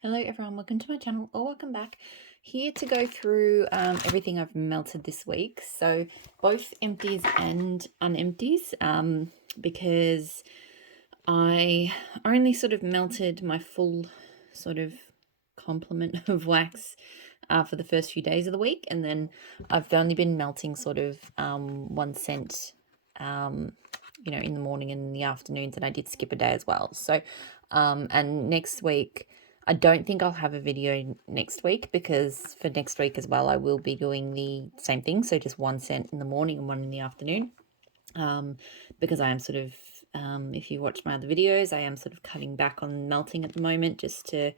Hello everyone, welcome to my channel or welcome back. Here to go through everything I've melted this week. So both empties and unempties because I only sort of melted my full sort of complement of wax for the first few days of the week, and then I've only been melting sort of 1 cent in the morning and in the afternoons, and I did skip a day as well. So and next week I don't think I'll have a video next week, because for next week as well I will be doing the same thing, so just 1 cent in the morning and 1 in the afternoon, because I am sort of if you watch my other videos, I am sort of cutting back on melting at the moment, just to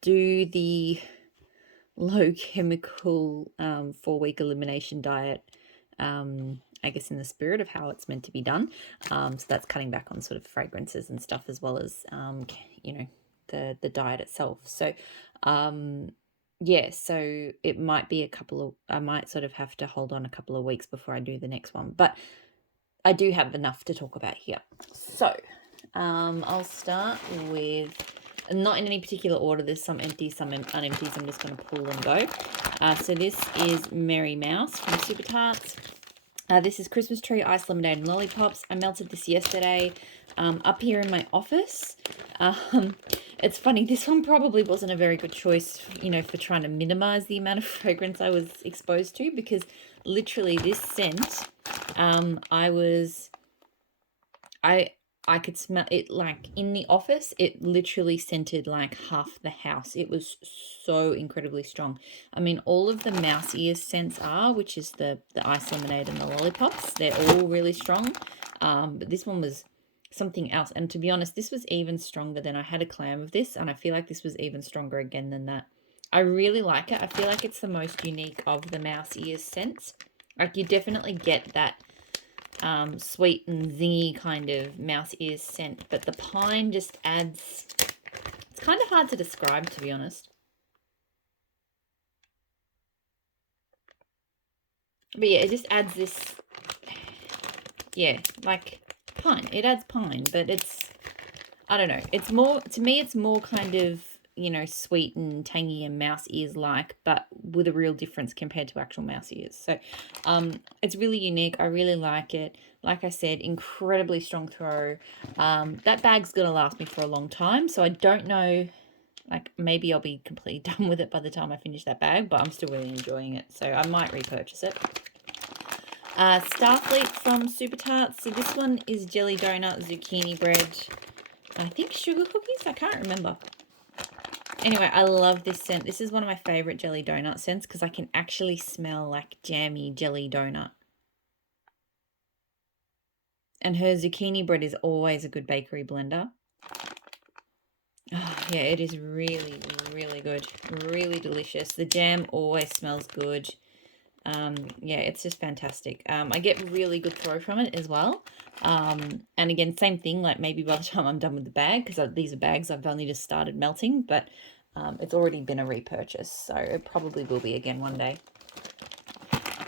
do the low chemical 4-week elimination diet, I guess in the spirit of how it's meant to be done. So that's cutting back on sort of fragrances and stuff, as well as the diet itself. So yeah, so it might be I might sort of have to hold on a couple of weeks before I do the next one, but I do have enough to talk about here. So I'll start with, not in any particular order, there's some empties, some unempties. I'm just going to pull and go. So this is Merry Mouse from Super Tarts. This is Christmas Tree Ice Lemonade and Lollipops. I melted this yesterday up here in my office. It's funny, this one probably wasn't a very good choice, for trying to minimize the amount of fragrance I was exposed to, because literally this scent, I could smell it, like in the office, it literally scented like half the house. It was so incredibly strong. I mean, all of the mouse ear scents are, which is the ice lemonade and the lollipops, they're all really strong. But this one was something else. And to be honest, this was even stronger than I had a clam of this. And I feel like this was even stronger again than that. I really like it. I feel like it's the most unique of the mouse ears scents. Like, you definitely get that sweet and zingy kind of mouse ears scent, but the pine just adds, it's kind of hard to describe, to be honest. But yeah, it just adds this, yeah, like pine. It adds pine, but it's, I don't know, it's more, to me, it's more kind of, sweet and tangy and mouse ears like, but with a real difference compared to actual mouse ears. So it's really unique. I really like it. Like I said, incredibly strong throw. That bag's gonna last me for a long time, so I don't know, like, maybe I'll be completely done with it by the time I finish that bag, but I'm still really enjoying it, so I might repurchase it. Starfleet from Super Tarts. So this one is jelly donut, zucchini bread, I think sugar cookies, I can't remember. Anyway, I love this scent. This is one of my favorite jelly donut scents, because I can actually smell like jammy jelly donut. And her zucchini bread is always a good bakery blender. Oh, yeah, it is really, really good. Really delicious. The jam always smells good. Yeah, it's just fantastic. I get really good throw from it as well. And again, same thing, like maybe by the time I'm done with the bag, because these are bags I've only just started melting, but it's already been a repurchase, so it probably will be again one day.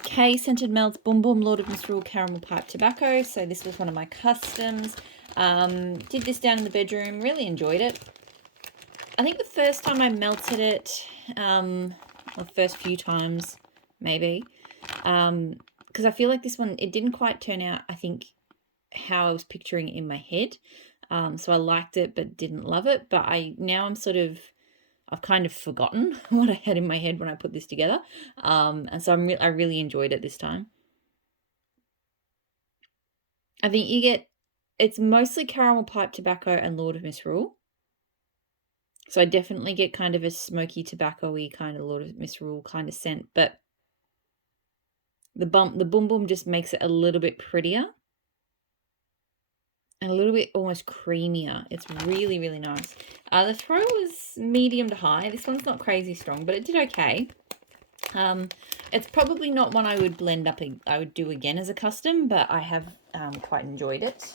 K Scented Melts Bumble Lord of Misrule Caramel Pipe Tobacco. So this was one of my customs. Did this down in the bedroom, really enjoyed it. I think the first time I melted it, or the first few times maybe, because I feel like this one, it didn't quite turn out, I think, how I was picturing it in my head. So I liked it but didn't love it. But I've kind of forgotten what I had in my head when I put this together. And so I really enjoyed it this time. I think it's mostly caramel pipe tobacco and Lord of Misrule. So I definitely get kind of a smoky tobacco-y kind of Lord of Misrule kind of scent, but the Boom Boom just makes it a little bit prettier and a little bit almost creamier. It's really, really nice. The throw was medium to high. This one's not crazy strong, but it did okay. It's probably not one I would blend up, I would do again as a custom, but I have quite enjoyed it.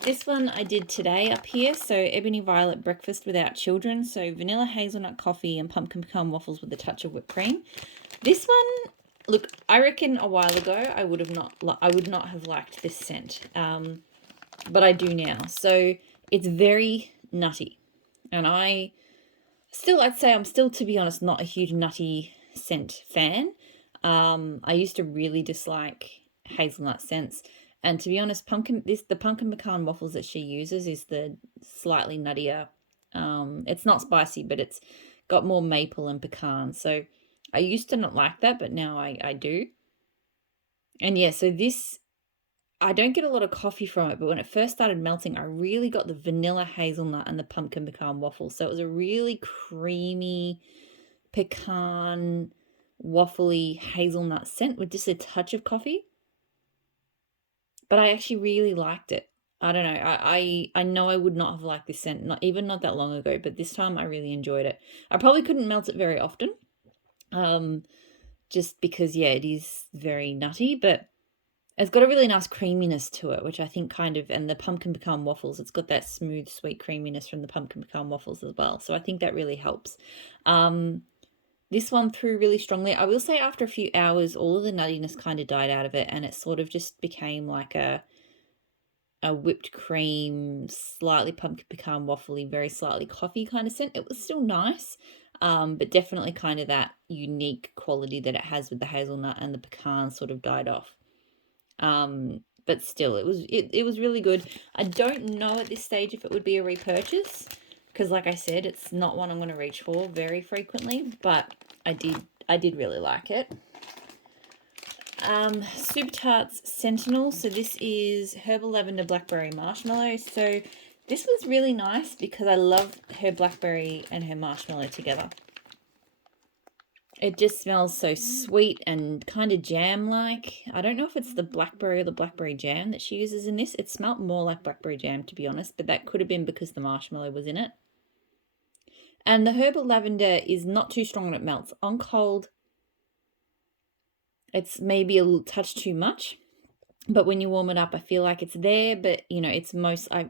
This one I did today up here. So Ebony Violet Breakfast Without Children. So vanilla hazelnut coffee and pumpkin pecan waffles with a touch of whipped cream. This one, look, I reckon a while ago I would not have liked this scent, but I do now. So it's very nutty. And I'd say I'm still, to be honest, not a huge nutty scent fan. I used to really dislike hazelnut scents. And to be honest, the pumpkin pecan waffles that she uses is the slightly nuttier. It's not spicy, but it's got more maple and pecan. So I used to not like that, but now I do. And yeah, so this, I don't get a lot of coffee from it, but when it first started melting, I really got the vanilla hazelnut and the pumpkin pecan waffle. So it was a really creamy pecan waffly hazelnut scent with just a touch of coffee. But I actually really liked it. I don't know. I know I would not have liked this scent, not that long ago, but this time I really enjoyed it. I probably couldn't melt it very often. Just because, yeah, it is very nutty, but it's got a really nice creaminess to it, which I think and the pumpkin pecan waffles, it's got that smooth, sweet creaminess from the pumpkin pecan waffles as well. So I think that really helps. This one threw really strongly. I will say after a few hours, all of the nuttiness kind of died out of it, and it sort of just became like a whipped cream, slightly pumpkin pecan waffly, very slightly coffee kind of scent. It was still nice, but definitely kind of that unique quality that it has with the hazelnut and the pecan sort of died off. But still, it was really good. I don't know at this stage if it would be a repurchase, because like I said, it's not one I'm going to reach for very frequently, but I did really like it. Super Tarts Sentinel. So this is Herbal, Lavender, Blackberry, Marshmallow. So this was really nice because I love her blackberry and her marshmallow together. It just smells so sweet and kind of jam-like. I don't know if it's the blackberry or the blackberry jam that she uses in this. It smelled more like blackberry jam, to be honest, but that could have been because the marshmallow was in it. And the Herbal Lavender is not too strong when it melts. On cold, it's maybe a little touch too much. But when you warm it up, I feel like it's there. But, you know,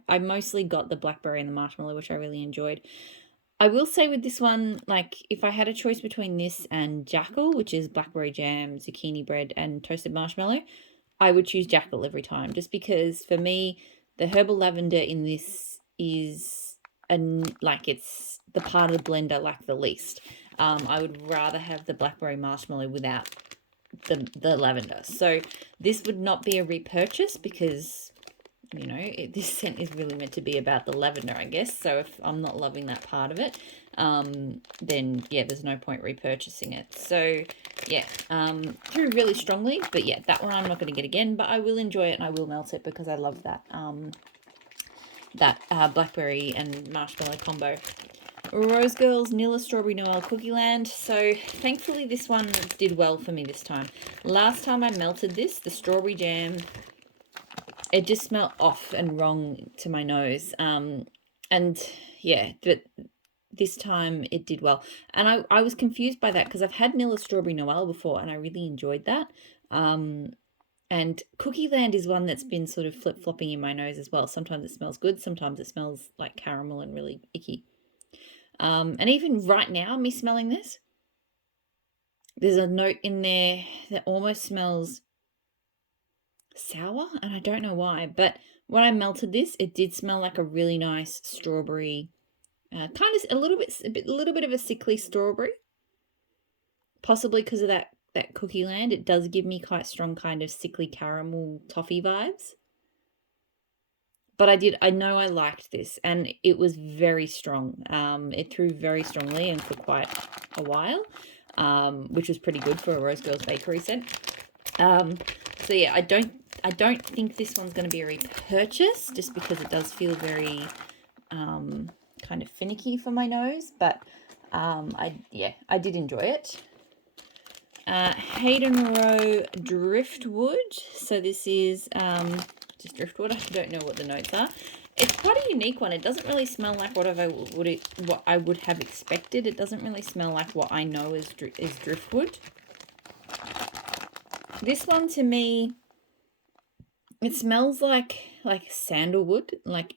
I mostly got the blackberry and the marshmallow, which I really enjoyed. I will say with this one, like, if I had a choice between this and Jackal, which is blackberry jam, zucchini bread, and toasted marshmallow, I would choose Jackal every time, just because for me, the Herbal Lavender in this is it's the part of the blend I like the least. I would rather have the blackberry marshmallow without the lavender. So this would not be a repurchase because, you know, this scent is really meant to be about the lavender, I guess. So if I'm not loving that part of it, then yeah, there's no point repurchasing it. So yeah, through really strongly, but yeah, that one I'm not going to get again, but I will enjoy it and I will melt it because I love that blackberry and marshmallow combo. Rose Girls Nilla Strawberry Noel Cookie Land. So thankfully this one did well for me this time. Last time I melted this, the strawberry jam, it just smelled off and wrong to my nose. And yeah, but this time it did well. And I was confused by that because I've had Nilla Strawberry Noel before and I really enjoyed that. And Cookie Land is one that's been sort of flip-flopping in my nose as well. Sometimes it smells good, sometimes it smells like caramel and really icky. And even right now, me smelling this, there's a note in there that almost smells sour, and I don't know why, but when I melted this, it did smell like a really nice strawberry, kind of a little bit of a sickly strawberry, possibly because of that Cookie Land. It does give me quite strong kind of sickly caramel toffee vibes. But I know I liked this, and it was very strong. It threw very strongly and for quite a while, which was pretty good for a Rose Girls Bakery scent. So yeah, I don't think this one's going to be a repurchase, just because it does feel very kind of finicky for my nose. But I did enjoy it. Hayden Row Driftwood. So this is just Driftwood. I don't know what the notes are. It's quite a unique one. It doesn't really smell like what I would have expected. It doesn't really smell like what I know is Driftwood. This one to me, it smells like sandalwood, like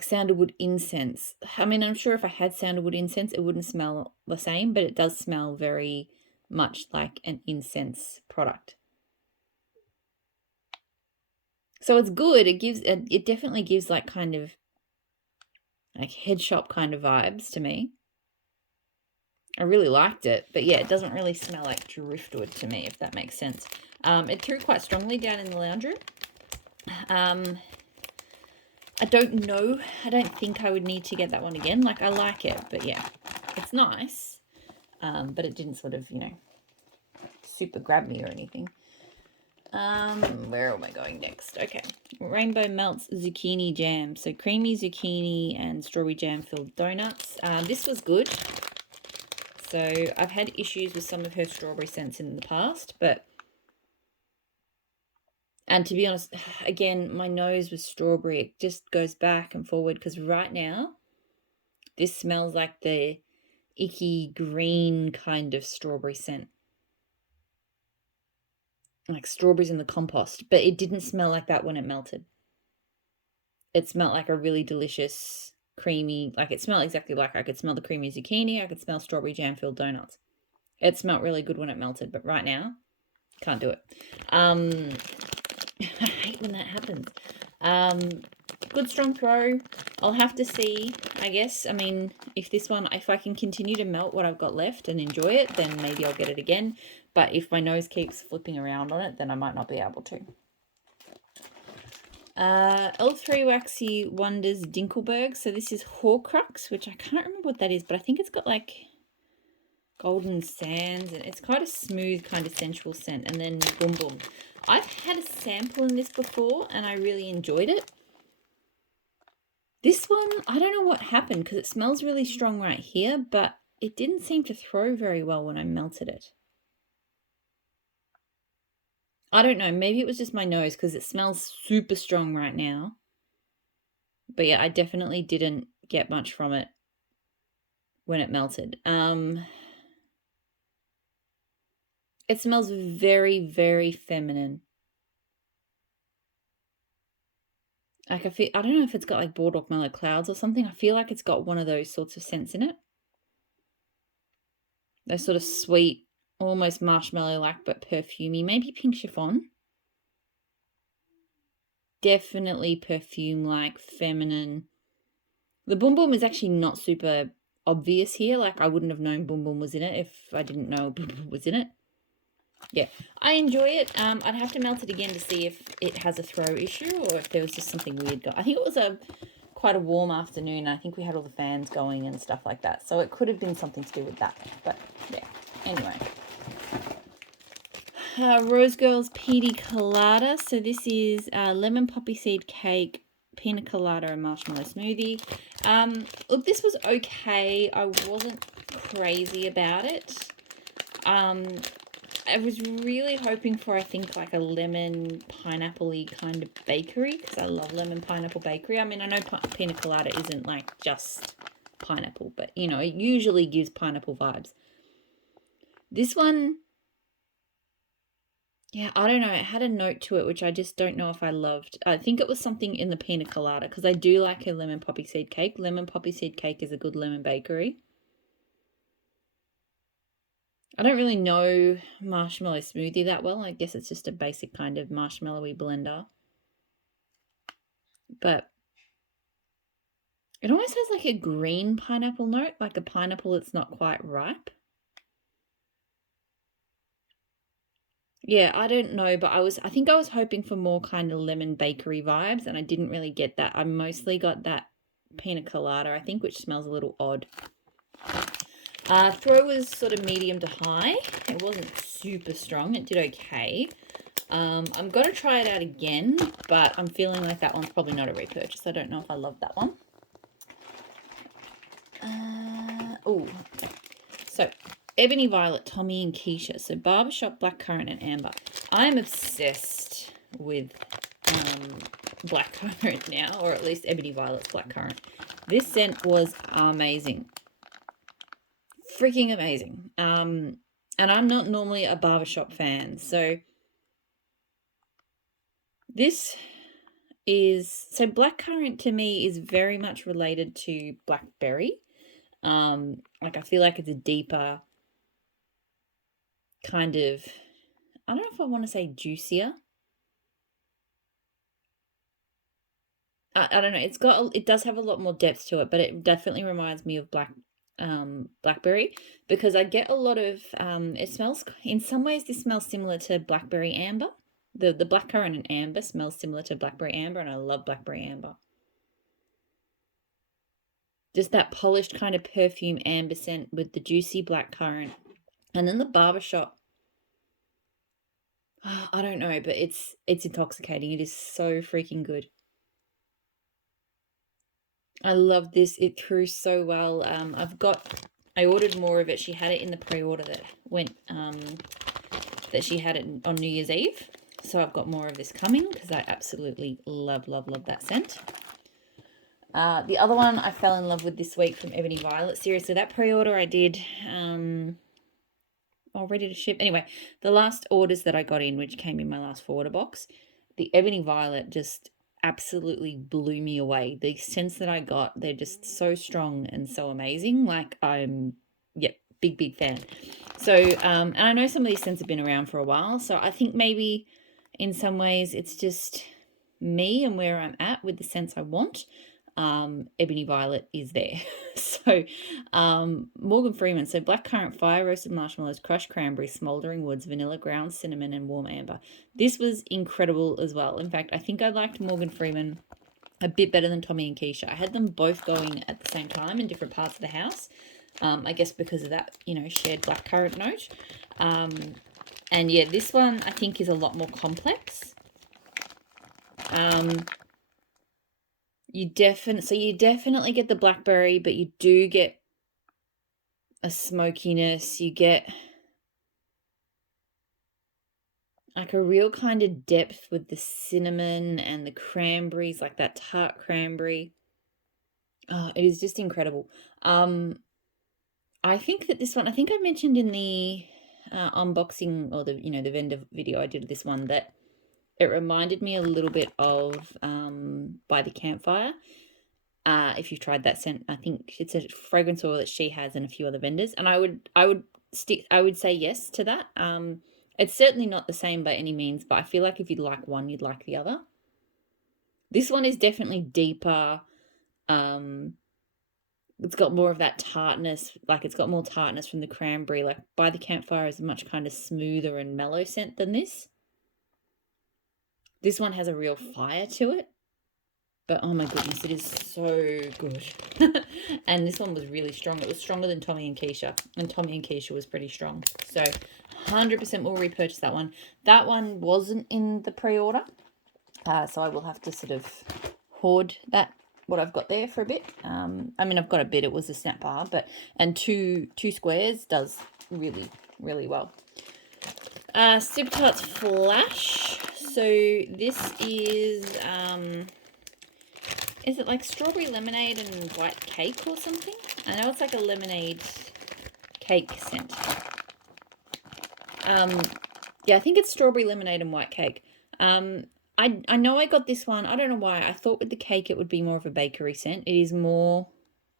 sandalwood incense. I mean, I'm sure if I had sandalwood incense, it wouldn't smell the same, but it does smell very much like an incense product. So it's good. It definitely gives like kind of like head shop kind of vibes to me. I really liked it, but yeah, it doesn't really smell like driftwood to me, if that makes sense. It threw quite strongly down in the lounge room. I don't know. I don't think I would need to get that one again. Like, I like it, but yeah, it's nice. But it didn't sort of, super grab me or anything. Where am I going next? Okay. Rainbow Melts Zucchini Jam. So creamy zucchini and strawberry jam filled donuts. This was good. So I've had issues with some of her strawberry scents in the past, and to be honest, again, my nose was strawberry. It just goes back and forward because right now, this smells like the icky green kind of strawberry scent. Like strawberries in the compost, but it didn't smell like that when it melted. It smelled like a really delicious, creamy, like it smelled exactly like I could smell the creamy zucchini. I could smell strawberry jam filled donuts. It smelled really good when it melted, but right now, can't do it. I hate when that happens. Good strong throw. I'll have to see, I guess. I mean, if I can continue to melt what I've got left and enjoy it, then maybe I'll get it again. But if my nose keeps flipping around on it, then I might not be able to. L3 Waxy Wonders Dinkelberg. So this is Horcrux, which I can't remember what that is, but I think it's got like golden sands, and it's quite a smooth kind of sensual scent. And then Boom Boom. I've had a sample in this before and I really enjoyed it. This one, I don't know what happened because it smells really strong right here, but it didn't seem to throw very well when I melted it. I don't know, maybe it was just my nose because it smells super strong right now. But yeah, I definitely didn't get much from it when it melted. It smells very, very feminine. Like I don't know if it's got like boardwalk mallow clouds or something. I feel like it's got one of those sorts of scents in it. Those sort of sweet, almost marshmallow-like but perfumey. Maybe pink chiffon. Definitely perfume-like, feminine. The Boom Boom is actually not super obvious here. Like, I wouldn't have known Boom Boom was in it if I didn't know Boom Boom was in it. Yeah, I enjoy it. I'd have to melt it again to see if it has a throw issue or if there was just something weird. I think it was quite a warm afternoon. I think we had all the fans going and stuff like that. So it could have been something to do with that. But, yeah. Anyway. Rose Girls Pina Colada. So this is lemon poppy seed cake, pina colada, and marshmallow smoothie. Look, this was okay. I wasn't crazy about it. I was really hoping for, I think, like a lemon pineapple-y kind of bakery because I love lemon pineapple bakery. I mean, I know pina colada isn't like just pineapple, but it usually gives pineapple vibes. This one, yeah, I don't know. It had a note to it, which I just don't know if I loved. I think it was something in the pina colada because I do like a lemon poppy seed cake. Lemon poppy seed cake is a good lemon bakery. I don't really know marshmallow smoothie that well. I guess it's just a basic kind of marshmallowy blender. But it almost has like a green pineapple note, like a pineapple that's not quite ripe. Yeah, I don't know, but I think I was hoping for more kind of lemon bakery vibes, and I didn't really get that. I mostly got that pina colada, I think, which smells a little odd. Throw was sort of medium to high. It wasn't super strong. It did okay. I'm going to try it out again, but I'm feeling like that one's probably not a repurchase. I don't know if I love that one. So Ebony Violet, Tommy and Keisha. So Barbershop, Blackcurrant and Amber. I'm obsessed with Blackcurrant now, or at least Ebony Violet's Blackcurrant. This scent was amazing. Freaking amazing. And I'm not normally a Barbershop fan, so this is, so Blackcurrant to me is very much related to Blackberry. Like I feel like it's a deeper kind of, I don't know if I want to say juicier. I don't know. It does have a lot more depth to it, but it definitely reminds me of Blackberry, because I get a lot of it smells, in some ways this smells similar to Blackberry Amber. The Blackcurrant and Amber smells similar to Blackberry Amber, and I love Blackberry Amber. Just that polished kind of perfume amber scent with the juicy blackcurrant. And then the Barbershop. Oh, I don't know, but it's intoxicating. It is so freaking good. I love this. It threw so well. I ordered more of it. She had it in the pre-order that she had it on New Year's Eve. So I've got more of this coming because I absolutely love, love, love that scent. The other one I fell in love with this week from Ebony Violet. Seriously, that pre-order I did, all ready to ship. Anyway, the last orders that I got in, which came in my last forwarder box, the Ebony Violet just absolutely blew me away. The scents that I got, they're just so strong and so amazing. Like, big fan. So, and I know some of these scents have been around for a while, so I think maybe in some ways it's just me and where I'm at with the scents I want. Ebony Violet is there. So Morgan Freeman, so blackcurrant, fire roasted marshmallows, crushed cranberry, smoldering woods, vanilla, ground cinnamon, and warm amber. This was incredible as well. In fact, I think I liked Morgan Freeman a bit better than Tommy and Keisha. I had them both going at the same time in different parts of the house. I guess because of that, shared blackcurrant note. And yeah, this one I think is a lot more complex. You definitely get the blackberry, but you do get a smokiness. You get like a real kind of depth with the cinnamon and the cranberries, like that tart cranberry. Oh, it is just incredible. I think that this one, I think I mentioned in the unboxing or the vendor video I did of this one, that it reminded me a little bit of By the Campfire. If you've tried that scent, I think it's a fragrance oil that she has and a few other vendors, and I would say yes to that. It's certainly not the same by any means, but I feel like if you'd like one, you'd like the other. This one is definitely deeper. It's got more of that tartness, like it's got more tartness from the cranberry. Like By the Campfire is a much kind of smoother and mellow scent than this. This one has a real fire to it. But oh my goodness, it is so good. And this one was really strong. It was stronger than Tommy and Keisha. And Tommy and Keisha was pretty strong. So 100% will repurchase that one. That one wasn't in the pre-order. So I will have to sort of hoard what I've got there for a bit. I mean, I've got a bit. It was a snap bar. And two squares does really, really well. Super Tarts Flash. So this is it like strawberry lemonade and white cake or something? I know it's like a lemonade cake scent. Yeah, I think it's strawberry lemonade and white cake. I know I got this one. I don't know why. I thought with the cake it would be more of a bakery scent. It is more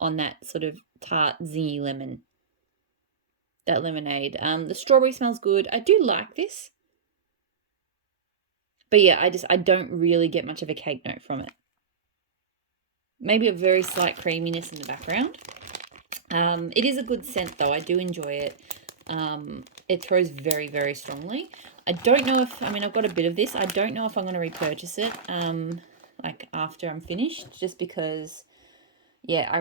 on that sort of tart, zingy lemon. That lemonade. The strawberry smells good. I do like this. But yeah, I don't really get much of a cake note from it. Maybe a very slight creaminess in the background. It is a good scent though. I do enjoy it. It throws very, very strongly. I don't know if, I've got a bit of this. I don't know if I'm going to repurchase it, like after I'm finished, just because, yeah, I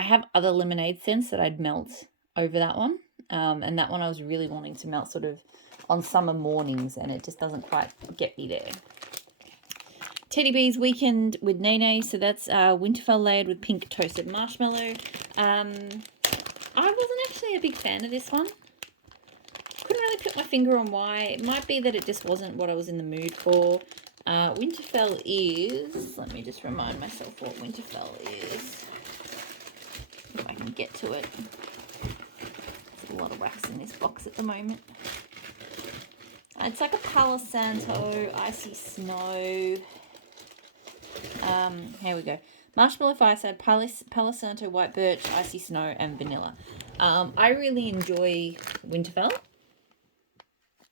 have other lemonade scents that I'd melt over that one. And that one I was really wanting to melt sort of on summer mornings, and it just doesn't quite get me there. Teddy Bees Weekend with Nene. So that's Winterfell Layered with pink toasted marshmallow. I wasn't actually a big fan of this one. Couldn't really put my finger on why. It might be that it just wasn't what I was in the mood for. Winterfell is... Let me just remind myself what Winterfell is. If I can get to it. There's a lot of wax in this box at the moment. It's like a Palo Santo, icy snow. Here we go. Marshmallow Fireside, Palo Santo, White Birch, Icy Snow, and Vanilla. I really enjoy Winterfell.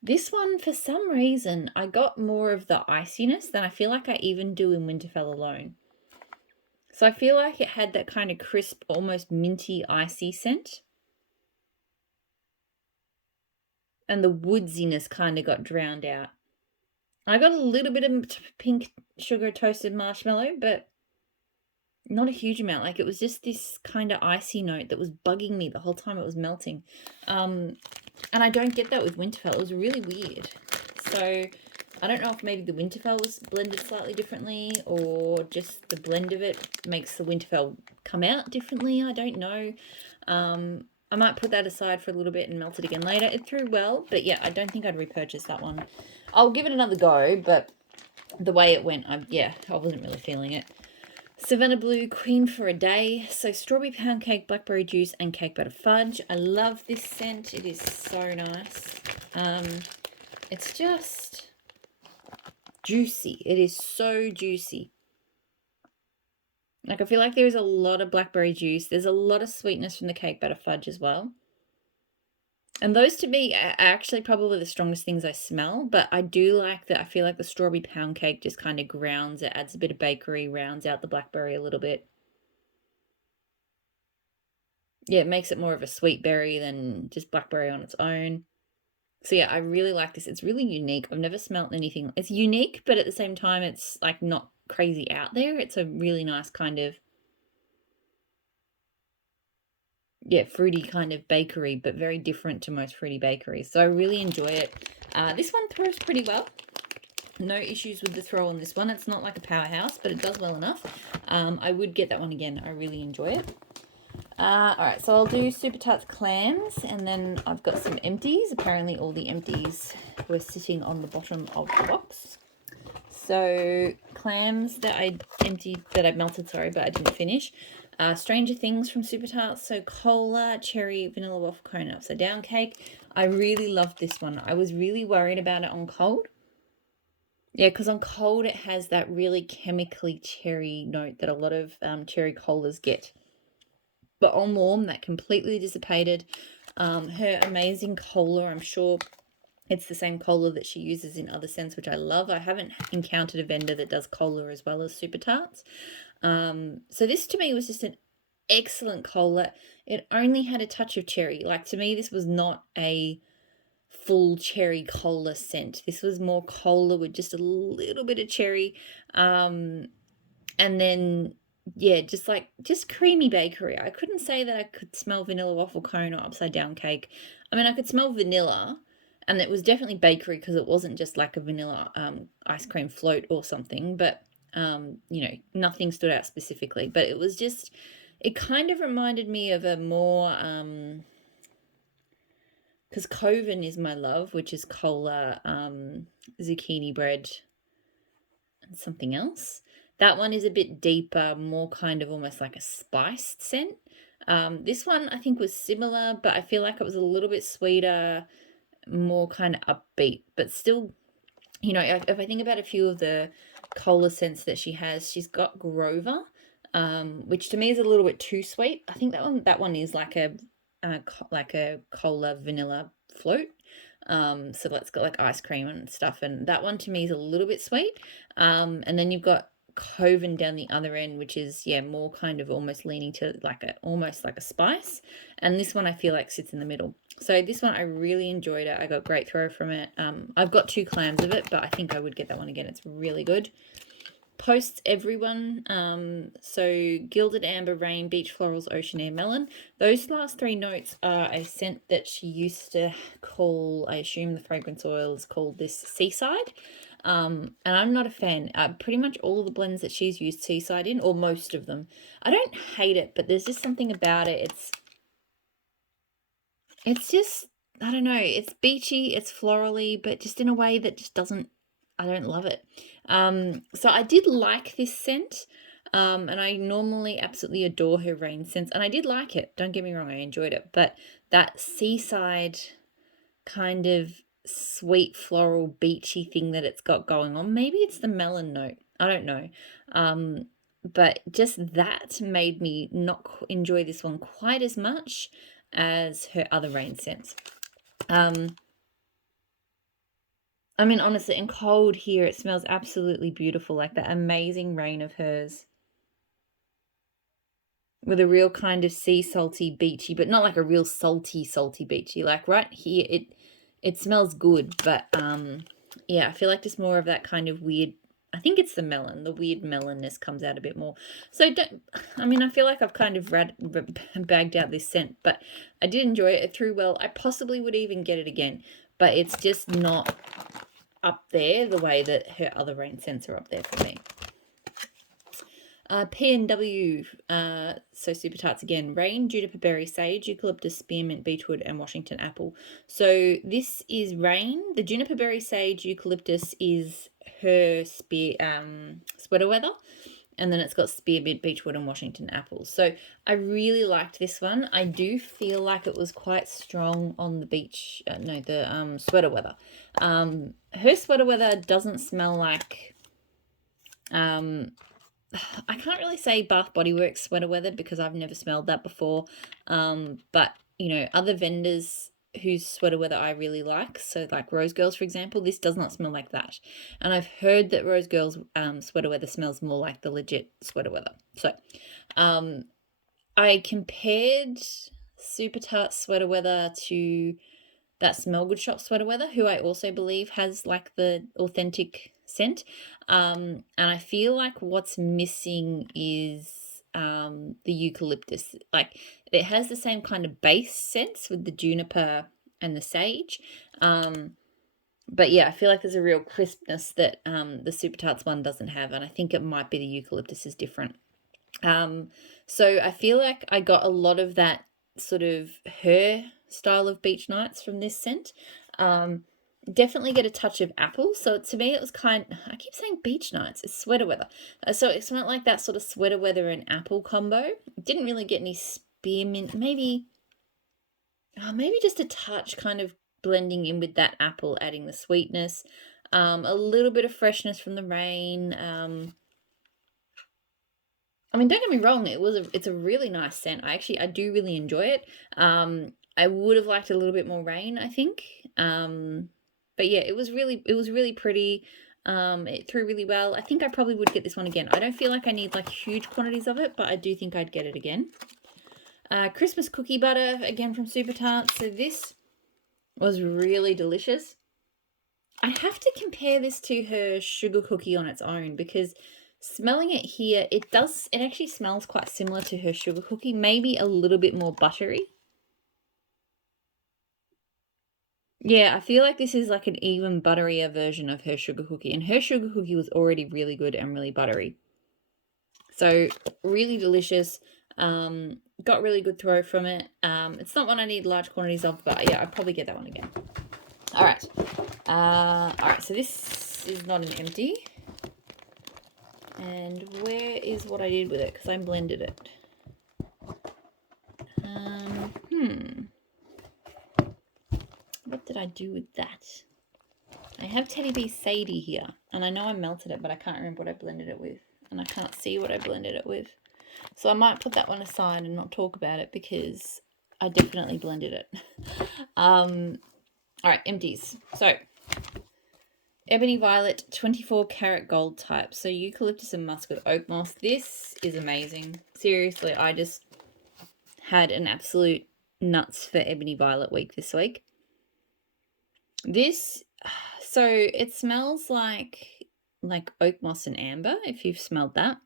This one, for some reason, I got more of the iciness than I feel like I even do in Winterfell alone. So I feel like it had that kind of crisp, almost minty, icy scent. And the woodsiness kind of got drowned out. I got a little bit of pink sugar toasted marshmallow, but not a huge amount. Like, it was just this kind of icy note that was bugging me the whole time it was melting. And I don't get that with Winterfell. It was really weird. So I don't know if maybe the Winterfell was blended slightly differently, or just the blend of it makes the Winterfell come out differently. I don't know. I might put that aside for a little bit and melt it again later. It threw well, but yeah, I don't think I'd repurchase that one. I'll give it another go, but the way it went, I wasn't really feeling it. Savannah Blue, Queen for a Day. So strawberry pound cake, blackberry juice, and cake butter fudge. I love this scent. It is so nice. It's just juicy. It is so juicy. Like, I feel like there's a lot of blackberry juice. There's a lot of sweetness from the cake batter fudge as well. And those to me are actually probably the strongest things I smell, but I do like that. I feel like the strawberry pound cake just kind of grounds it, adds a bit of bakery, rounds out the blackberry a little bit. Yeah, it makes it more of a sweet berry than just blackberry on its own. So yeah, I really like this. It's really unique. I've never smelt anything. It's unique, but at the same time, it's like not crazy out there. It's a really nice kind of, yeah, fruity kind of bakery, but very different to most fruity bakeries. So I really enjoy it. This one throws pretty well. No issues with the throw on this one. It's not like a powerhouse, but it does well enough. I would get that one again. I really enjoy it. Alright, so I'll do Super Tarts clams, and then I've got some empties. Apparently all the empties were sitting on the bottom of the box. So clams that I melted, but I didn't finish. Stranger Things from Super Tarts. So cola, cherry, vanilla waffle cone, upside down cake. I really loved this one. I was really worried about it on cold. Yeah, because on cold it has that really chemically cherry note that a lot of cherry colas get. But on warm, that completely dissipated. Her amazing cola, I'm sure it's the same cola that she uses in other scents, which I love. I haven't encountered a vendor that does cola as well as Super Tarts. So this to me was just an excellent cola. It only had a touch of cherry. Like, to me, this was not a full cherry cola scent. This was more cola with just a little bit of cherry. And then, yeah, just creamy bakery. I couldn't say that I could smell vanilla waffle cone or upside down cake. I mean, I could smell vanilla, and it was definitely bakery because it wasn't just like a vanilla ice cream float or something, but nothing stood out specifically. But it was just, it kind of reminded me of a more because Coven is my love, which is cola, zucchini bread, and something else. That one is a bit deeper, more kind of almost like a spiced scent. This one I think was similar, but I feel like it was a little bit sweeter, more kind of upbeat, but still, if I think about a few of the cola scents that she has, she's got Grover, which to me is a little bit too sweet. I think that one is like a cola vanilla float. So let's got like ice cream and stuff, and that one to me is a little bit sweet. And then you've got Coven down the other end, which is more kind of almost leaning to almost like a spice, and this one I feel like sits in the middle. So this one I really enjoyed it. I got great throw from it. I've got 2 clams of it, but I think I would get that one again. It's really good. Posts everyone. So Gilded Amber, Rain, Beach Florals, Ocean Air, Melon. Those last 3 notes are a scent that she used to call, I assume the fragrance oil is called this Seaside. And I'm not a fan. Pretty much all of the blends that she's used Seaside in, or most of them. I don't hate it, but there's just something about it. It's just, I don't know, it's beachy, it's florally, but just in a way that just doesn't, I don't love it. So I did like this scent, and I normally absolutely adore her Rain scents, and I did like it. Don't get me wrong, I enjoyed it, but that Seaside kind of sweet floral beachy thing that it's got going on, maybe it's the melon note, I don't know. But just that made me not enjoy this one quite as much as her other Rain scents. I mean, honestly, and cold here, it smells absolutely beautiful, like that amazing rain of hers. With a real kind of sea salty beachy, but not like a real salty beachy. Like right here, it smells good, but yeah, I feel like just more of that kind of weird. I think it's the melon. The weird melonness comes out a bit more. So I mean, I feel like I've kind of bagged out this scent, but I did enjoy it. It threw well. I possibly would even get it again, but it's just not up there the way that her other rain scents are up there for me. P&W, so Super Tarts again. Rain, juniper berry, sage, eucalyptus, spearmint, beechwood, and Washington apple. So this is Rain. The juniper berry, sage, eucalyptus is her sweater weather. And then it's got spearmint, beechwood, and Washington apple. So I really liked this one. I do feel like it was quite strong on the beach. The sweater weather. Her sweater weather doesn't smell like... I can't really say Bath Body Works sweater weather because I've never smelled that before. But, you know, other vendors whose sweater weather I really like, so like Rose Girls, for example, this does not smell like that. And I've heard that Rose Girls sweater weather smells more like the legit sweater weather. So I compared Super Tart sweater weather to that Smell Good Shop sweater weather, who I also believe has like the authentic scent. And I feel like what's missing is the eucalyptus. Like it has the same kind of base scents with the juniper and the sage. But yeah, I feel like there's a real crispness that the Super Tarts one doesn't have, and I think it might be the eucalyptus is different. So I feel like I got a lot of that sort of her style of beach nights from this scent. Definitely get a touch of apple. So to me, it was I keep saying beach nights. It's sweater weather. So it smelled like that sort of sweater weather and apple combo. Didn't really get any spearmint. Maybe just a touch kind of blending in with that apple, adding the sweetness. A little bit of freshness from the rain. I mean, don't get me wrong, it's a really nice scent. I do really enjoy it. I would have liked a little bit more rain, I think. But yeah, it was really pretty. It threw really well. I think I probably would get this one again. I don't feel like I need like huge quantities of it, but I do think I'd get it again. Christmas cookie butter, again from Super Tarts. So this was really delicious. I have to compare this to her sugar cookie on its own because smelling it here, it actually smells quite similar to her sugar cookie, maybe a little bit more buttery. Yeah, I feel like this is like an even butterier version of her sugar cookie, and her sugar cookie was already really good and really buttery. So really delicious. Got really good throw from it. It's not one I need large quantities of, but yeah, I'd probably get that one again. All right. So this is not an empty. And where is what I did with it? Because I blended it. What did I do with that? I have Teddy B Sadie here, and I know I melted it, but I can't remember what I blended it with, and I can't see what I blended it with. So I might put that one aside and not talk about it because I definitely blended it. All right, empties. So Ebony Violet 24 karat gold type. So eucalyptus and musk with oak moss. This is amazing. Seriously, I just had an absolute nuts for Ebony Violet week this week. So it smells like oak moss and amber, if you've smelled that.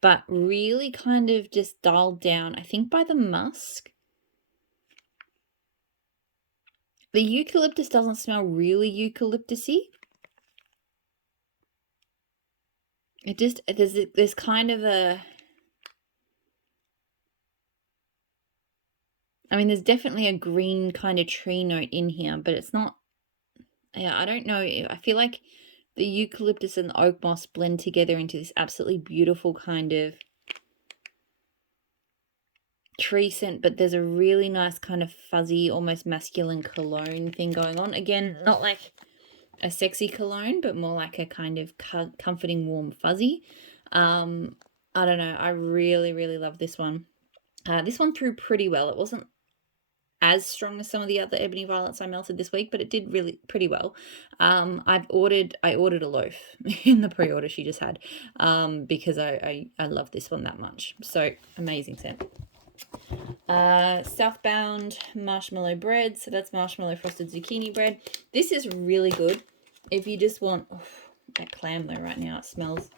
But really kind of just dialed down, I think, by the musk. The eucalyptus doesn't smell really eucalyptusy. It just, there's kind of a... I mean, there's definitely a green kind of tree note in here, but it's not... Yeah, I don't know. I feel like the eucalyptus and the oak moss blend together into this absolutely beautiful kind of tree scent, but there's a really nice kind of fuzzy, almost masculine cologne thing going on. Again, not like a sexy cologne, but more like a kind of comforting, warm fuzzy. I don't know. I really, really love this one. This one threw pretty well. It wasn't as strong as some of the other ebony violets I melted this week, but it did really pretty well. I ordered a loaf in the pre-order she just had, because I love this one that much. So amazing scent. Southbound marshmallow bread. So that's marshmallow frosted zucchini bread. This is really good if you just want that clam though. Right now it smells,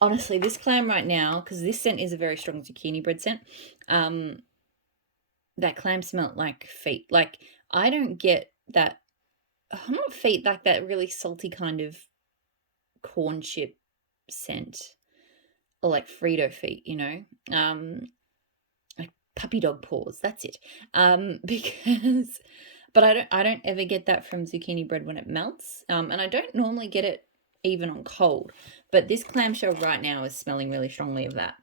honestly, this clam right now, because this scent is a very strong zucchini bread scent, that clam smelled like feet. Like, I don't get that, not feet, like that really salty kind of corn chip scent, or like Frito feet, you know, like puppy dog paws. That's it. Because, but I don't ever get that from zucchini bread when it melts. And I don't normally get it even on cold, but this clamshell right now is smelling really strongly of that.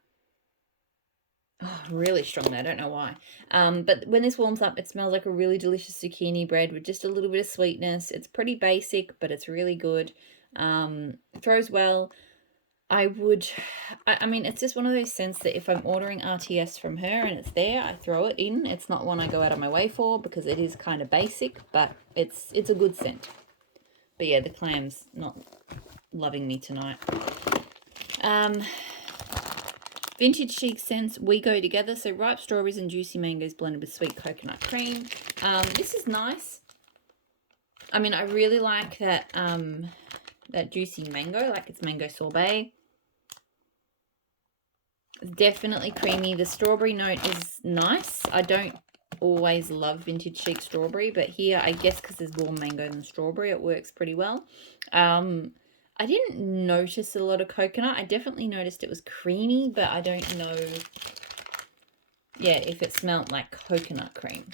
Oh, really strongly. I don't know why. But when this warms up, it smells like a really delicious zucchini bread with just a little bit of sweetness. It's pretty basic, but it's really good. Throws well. I mean, it's just one of those scents that if I'm ordering RTS from her and it's there, I throw it in. It's not one I go out of my way for because it is kind of basic, but it's a good scent. But yeah, the clam's not loving me tonight. Vintage Chic scents, We Go Together. So ripe strawberries and juicy mangoes blended with sweet coconut cream. This is nice. I mean, I really like that that juicy mango, like it's mango sorbet. It's definitely creamy. The strawberry note is nice. I don't always love Vintage Chic strawberry, but here, I guess because there's more mango than strawberry, it works pretty well. I didn't notice a lot of coconut. I definitely noticed it was creamy, but I don't know, yeah, if it smelled like coconut cream.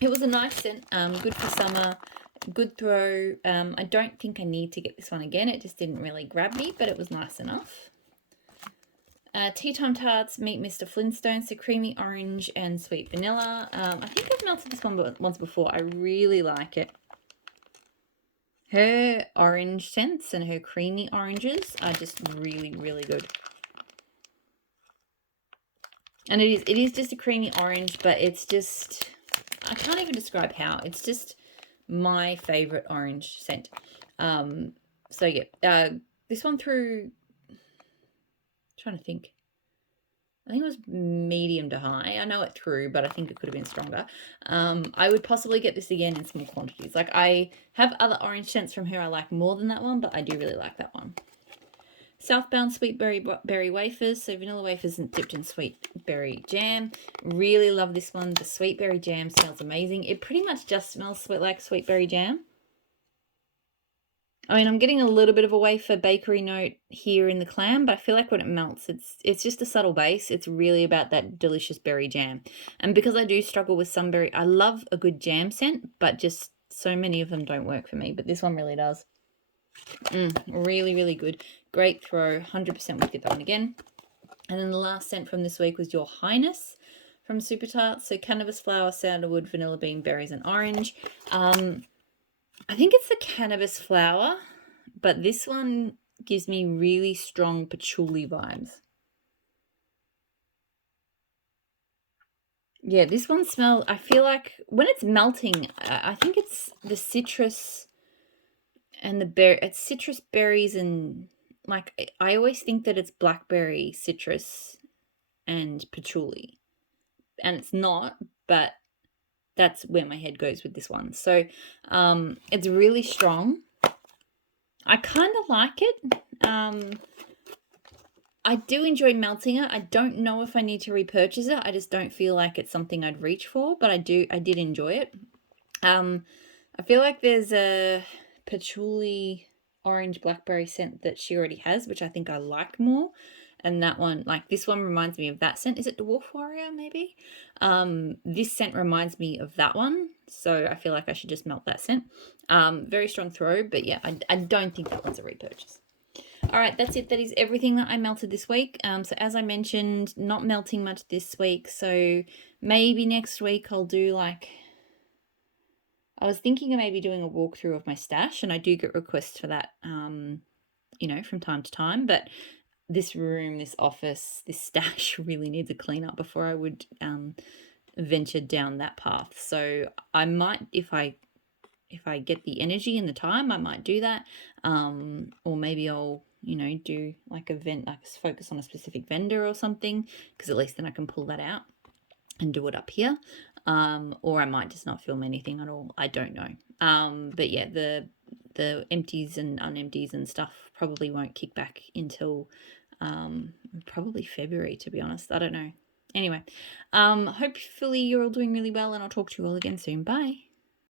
It was a nice scent, good for summer, good throw. I don't think I need to get this one again. It just didn't really grab me, but it was nice enough. Tea Time Tarts, Meet Mr. Flintstones, so creamy orange and sweet vanilla. I think I've melted this one once before. I really like it. Her orange scents and her creamy oranges are just really, really good. And it is just a creamy orange, but it's just, I can't even describe how. It's just my favorite orange scent. So yeah, this one through, trying to think. I think it was medium to high. I know it through, but I think it could have been stronger. I would possibly get this again in small quantities. Like, I have other orange scents from her I like more than that one, but I do really like that one. Southbound sweet berry wafers. So vanilla wafers and dipped in sweet berry jam. Really love this one. The sweet berry jam smells amazing. It pretty much just smells like sweet berry jam. I mean, I'm getting a little bit of a wafer bakery note here in the clam, but I feel like when it melts, it's just a subtle base. It's really about that delicious berry jam. And because I do struggle with some berry, I love a good jam scent, but just so many of them don't work for me. But this one really does. Really, really good. Great throw. 100% would get that one again. And then the last scent from this week was Your Highness from Super Tarts. So cannabis flower, sandalwood, vanilla bean, berries, and orange. I think it's the cannabis flower, but this one gives me really strong patchouli vibes. Yeah, this one smells, I feel like when it's melting, I think it's the citrus and it's citrus berries, and like, I always think that it's blackberry, citrus, and patchouli. And it's not, but that's where my head goes with this one. So it's really strong. I kind of like it. I do enjoy melting it. I don't know if I need to repurchase it. I just don't feel like it's something I'd reach for, but I did enjoy it. I feel like there's a patchouli orange blackberry scent that she already has, which I think I like more. And that one, like this one reminds me of that scent. Is it Dwarf Warrior maybe? This scent reminds me of that one. So I feel like I should just melt that scent. Very strong throw, but yeah, I don't think that one's a repurchase. All right, that's it. That is everything that I melted this week. So as I mentioned, not melting much this week. So maybe next week I'll do like, I was thinking of maybe doing a walkthrough of my stash, and I do get requests for that, you know, from time to time. But this room, this office, this stash really needs a clean up before I would ventured down that path. So I might, if I get the energy and the time, I might do that. Or maybe I'll, do like focus on a specific vendor or something, because at least then I can pull that out and do it up here. Or I might just not film anything at all. I don't know. But yeah, the empties and unempties and stuff probably won't kick back until probably February, to be honest. I don't know. Anyway, hopefully you're all doing really well, and I'll talk to you all again soon. Bye.